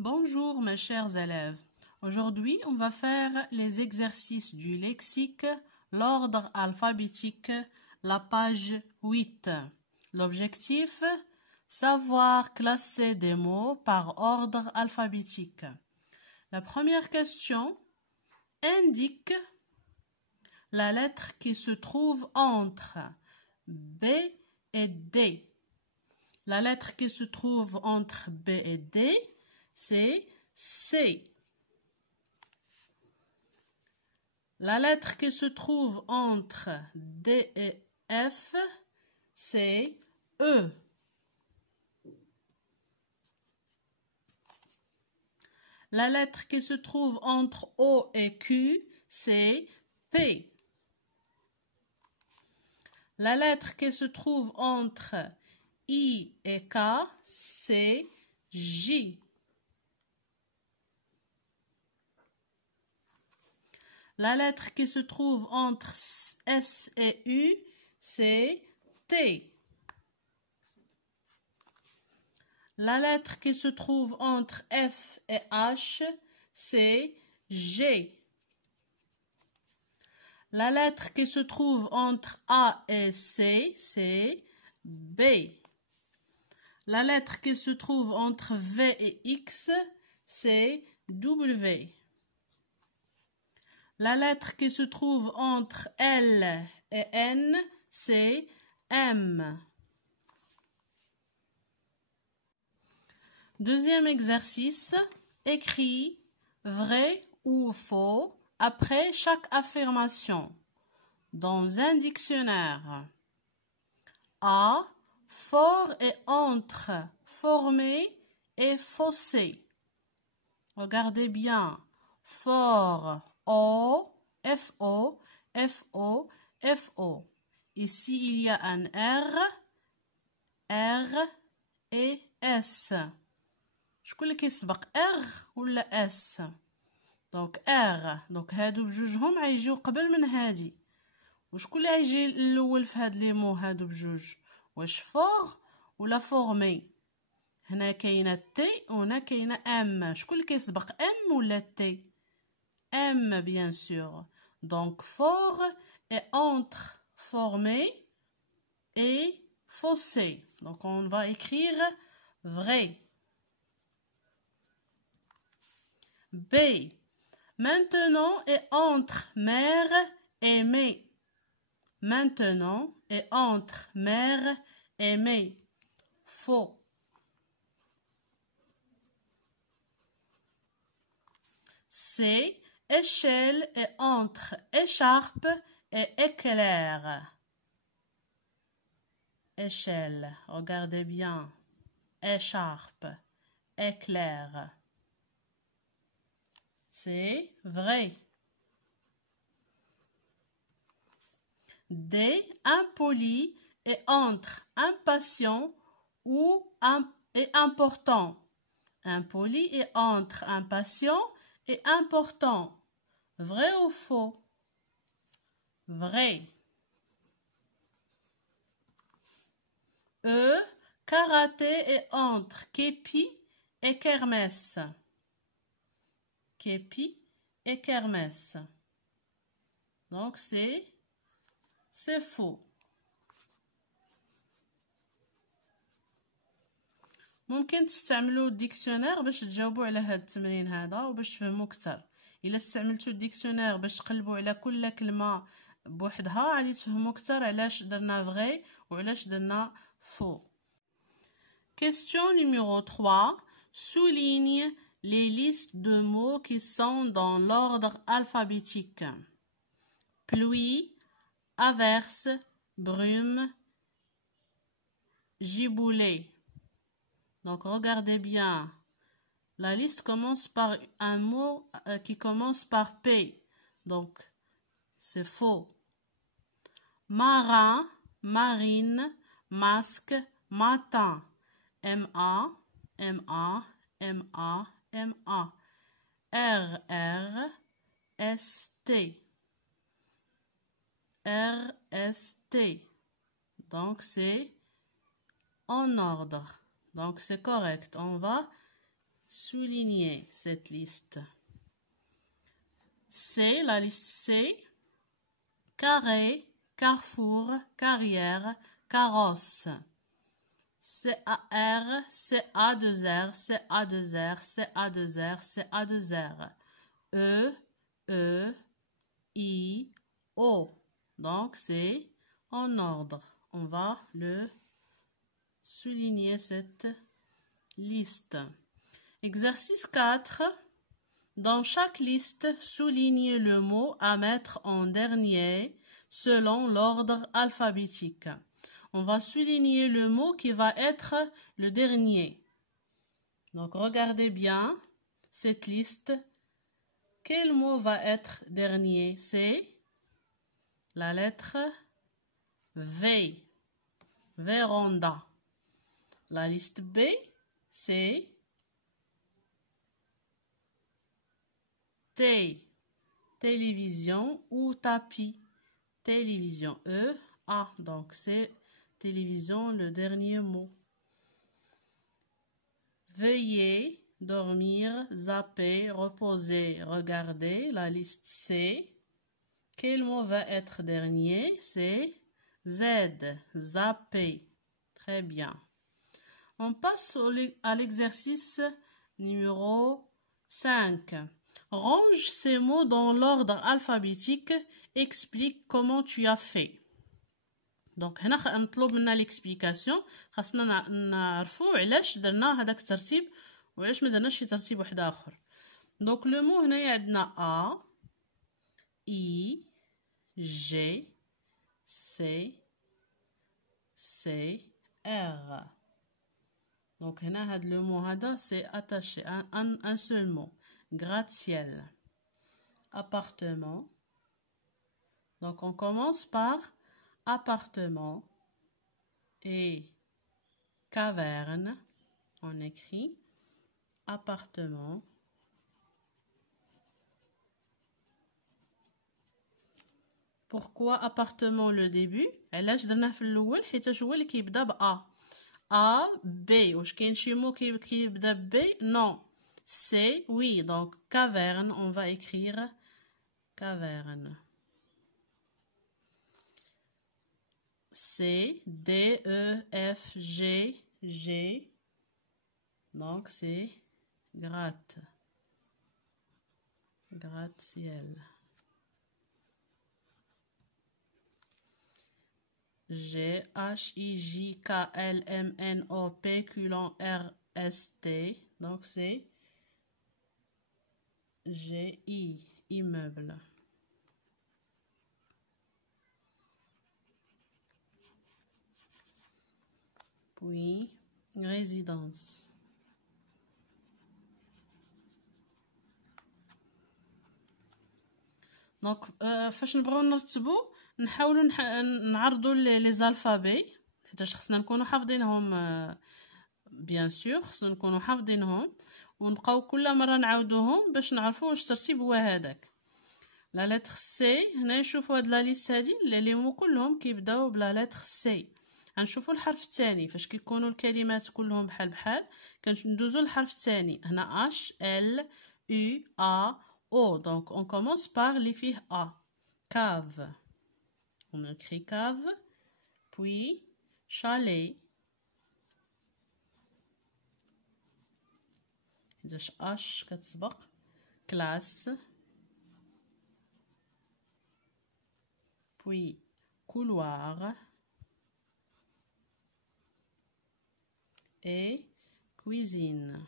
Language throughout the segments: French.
Bonjour mes chers élèves. Aujourd'hui, on va faire les exercices du lexique, l'ordre alphabétique, la page 8. L'objectif, savoir classer des mots par ordre alphabétique. La première question indique la lettre qui se trouve entre B et D. La lettre qui se trouve entre B et D, c'est C. La lettre qui se trouve entre D et F, c'est E. La lettre qui se trouve entre O et Q, c'est P. La lettre qui se trouve entre I et K, c'est J. La lettre qui se trouve entre S et U, c'est T. La lettre qui se trouve entre F et H, c'est G. La lettre qui se trouve entre A et C, c'est B. La lettre qui se trouve entre V et X, c'est W. La lettre qui se trouve entre L et N, c'est M. Deuxième exercice, écris vrai ou faux après chaque affirmation. Dans un dictionnaire. A, fort et entre, formé et fossé. Regardez bien. Fort, O, F-O, F-O, F-O. Ici, il y a un R, R et S. شكون اللي كيسبق R ولا S؟ دونك R. دونك هادو بجوجهم غيجيو قبل من هادي. وشكون اللي غيجي الاول في هاد لي مو هادو بجوج؟ واش فور ولا فورمي؟ هنا كاينه تي وهنا كاينه ام. شكون اللي كيسبق ام ولا تي؟ ام bien sûr. Donc fort et entre, formé et fossé. Donc on va écrire vrai. B. Maintenant et entre mère et mais. Maintenant et entre mère et mais. Faux. C. Échelle et entre écharpe et éclair. Échelle, regardez bien. Écharpe, éclair. C'est vrai. D. Impoli et entre impatient ou et important. Impoli et entre impatient et important. Vrai ou faux? Vrai. E. Karaté et entre képi et kermesse. Képi et kermesse. Donc c'est faux. ممكن تستعملوا الديكسيونير باش تجاوبوا على هذا التمرين هذا وباش تفهموا اكثر. الا استعملتوا الديكسيونير باش تقلبوا على كل كلمه بوحدها غادي تفهموا اكثر علاش درنا vrai وعلاش درنا faux. Question numéro 3. Souligne les listes de mots qui sont dans l'ordre alphabétique. Pluie, averse, brume, giboulée. Donc, regardez bien. La liste commence par un mot qui commence par P. Donc, c'est faux. Marin, marine, masque, matin. M-A, M-A, M-A, M-A. R-R, S-T. R-S-T. Donc, c'est en ordre. Donc, c'est correct. On va souligner cette liste. C, la liste C. Carré, carrefour, carrière, carrosse. C-A-R, C-A-2-R, C-A-2-R, C-A-2-R, C-A-2-R. E, E, I, O. Donc, c'est en ordre. On va le souligner cette liste. Exercice 4. Dans chaque liste, soulignez le mot à mettre en dernier selon l'ordre alphabétique. On va souligner le mot qui va être le dernier. Donc, regardez bien cette liste. Quel mot va être dernier? C'est la lettre V. Véranda. La liste B, c'est T. Télévision ou tapis. Télévision. E, A. Donc, c'est télévision, le dernier mot. Veiller, dormir, zapper, reposer, regarder. La liste C. Quel mot va être dernier? C'est Z. Zapper. Très bien. On passe à l'exercice numéro 5. Range ces mots dans l'ordre alphabétique. Explique comment tu as fait. Donc هنا نطلب منا l'explication. خاصنا نعرفوا علاش درنا هذاك الترتيب وعلاش ما درناش شي ترتيب واحد اخر. دونك لو مو هنايا عندنا A, I, G, C, C, R. Donc هنا هاد لو مو هذا c'est attaché un seul mot. Gratte-ciel. Appartement. Donc on commence par appartement et caverne. On écrit appartement. Pourquoi appartement le début? علاش درناه في الاول حيت هو اللي كيبدا ب A. A, B. واش كاين شي مو كيبدا ب B? Non. C, oui. Donc caverne, on va écrire caverne. C, D, E, F, G, G. Donc c'est gratte. Gratte-ciel. G, H, I, J, K, L, M, N, O, P, Q, R, S, T. Donc c'est G, I, immeuble. Puis, résidence. Donc, فاش نبغيو نرتبو نحاولوا نعرضوا لي زالفابي حيتاش خصنا نكونوا حافظينهم بيان سور خصنا نكونوا حافظينهم ونبقاو كل مره نعاودوهم باش نعرفوا واش الترتيب هو هذاك. لا لتر سي هنا نشوفوا هاد لا ليست هادي اللي مو كلهم كيبداو بلا لتر سي. غنشوفوا الحرف الثاني فاش كيكونوا الكلمات كلهم بحال بحال كندوزو للحرف الثاني. هنا H L U A O. Donc on commence par les filles A. Cave. On écrit cave. Puis chalet. إذاش H كتسبق. Classe. Puis couloir. Et cuisine.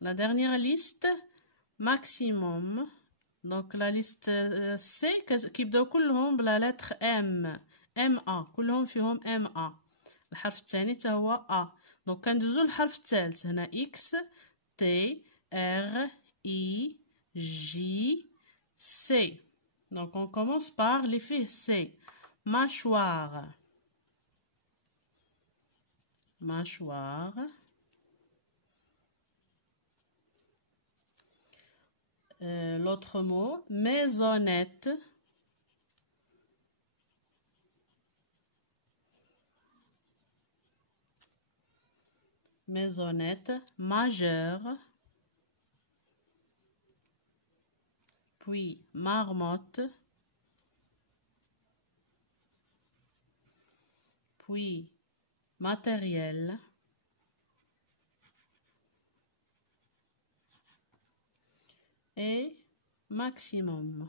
La dernière liste, maximum. Donc la liste C كيبداو كلهم بلا lettre M. MA. كلهم فيهم MA. الحرف الثاني تا هو A. Donc كندوزو للحرف الثالث. هنا X, T, R, I, J, C. Donc on commence par les filles C. Mâchoire. Mâchoire. L'autre mot, maisonnette. maisonnette majeure, puis marmotte, puis matériel, et maximum.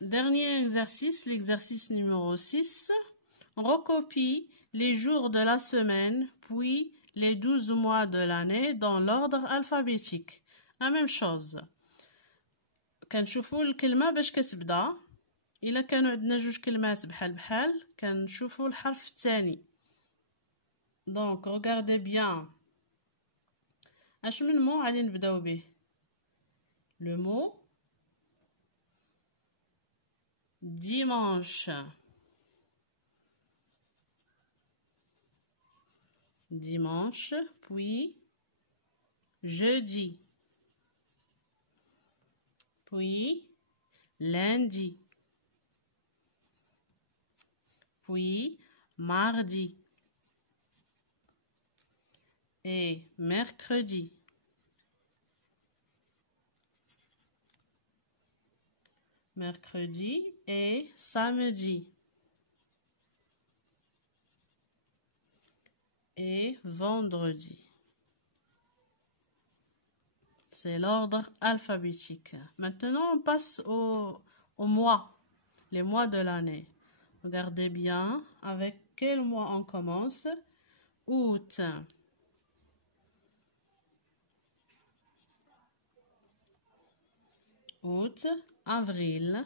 Dernier exercice, l'exercice numéro 6. On recopie les jours de la semaine, puis les 12 mois de l'année dans l'ordre alphabétique. La même chose. كنشوفوا الكلمة باش كتبدا. إلا كانوا عندنا جوج كلمات بحال بحال كنشوفوا الحرف الثاني. Donc regardez bien. اش من مو غادي نبداو به؟ Le mot dimanche. Dimanche, puis jeudi, puis lundi, puis mardi et mercredi. Mercredi et samedi. Et vendredi. C'est l'ordre alphabétique. Maintenant, on passe aux mois, les mois de l'année. Regardez bien avec quel mois on commence. Août. Août, avril.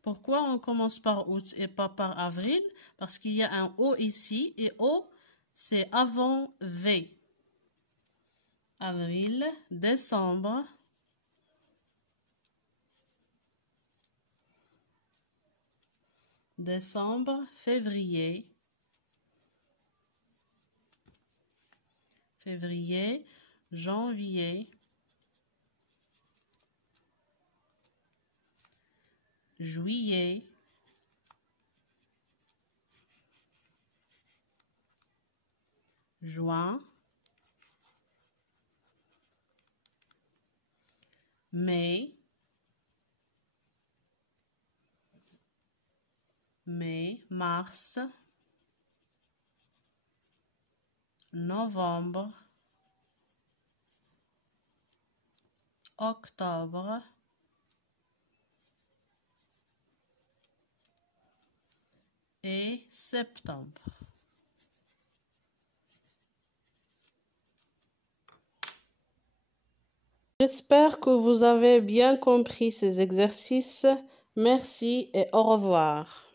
Pourquoi on commence par août et pas par avril? Parce qu'il y a un O ici et O, c'est avant V. Avril, décembre, février, janvier, juillet, juin, mai, mars, novembre, octobre, et septembre. J'espère que vous avez bien compris ces exercices. Merci et au revoir.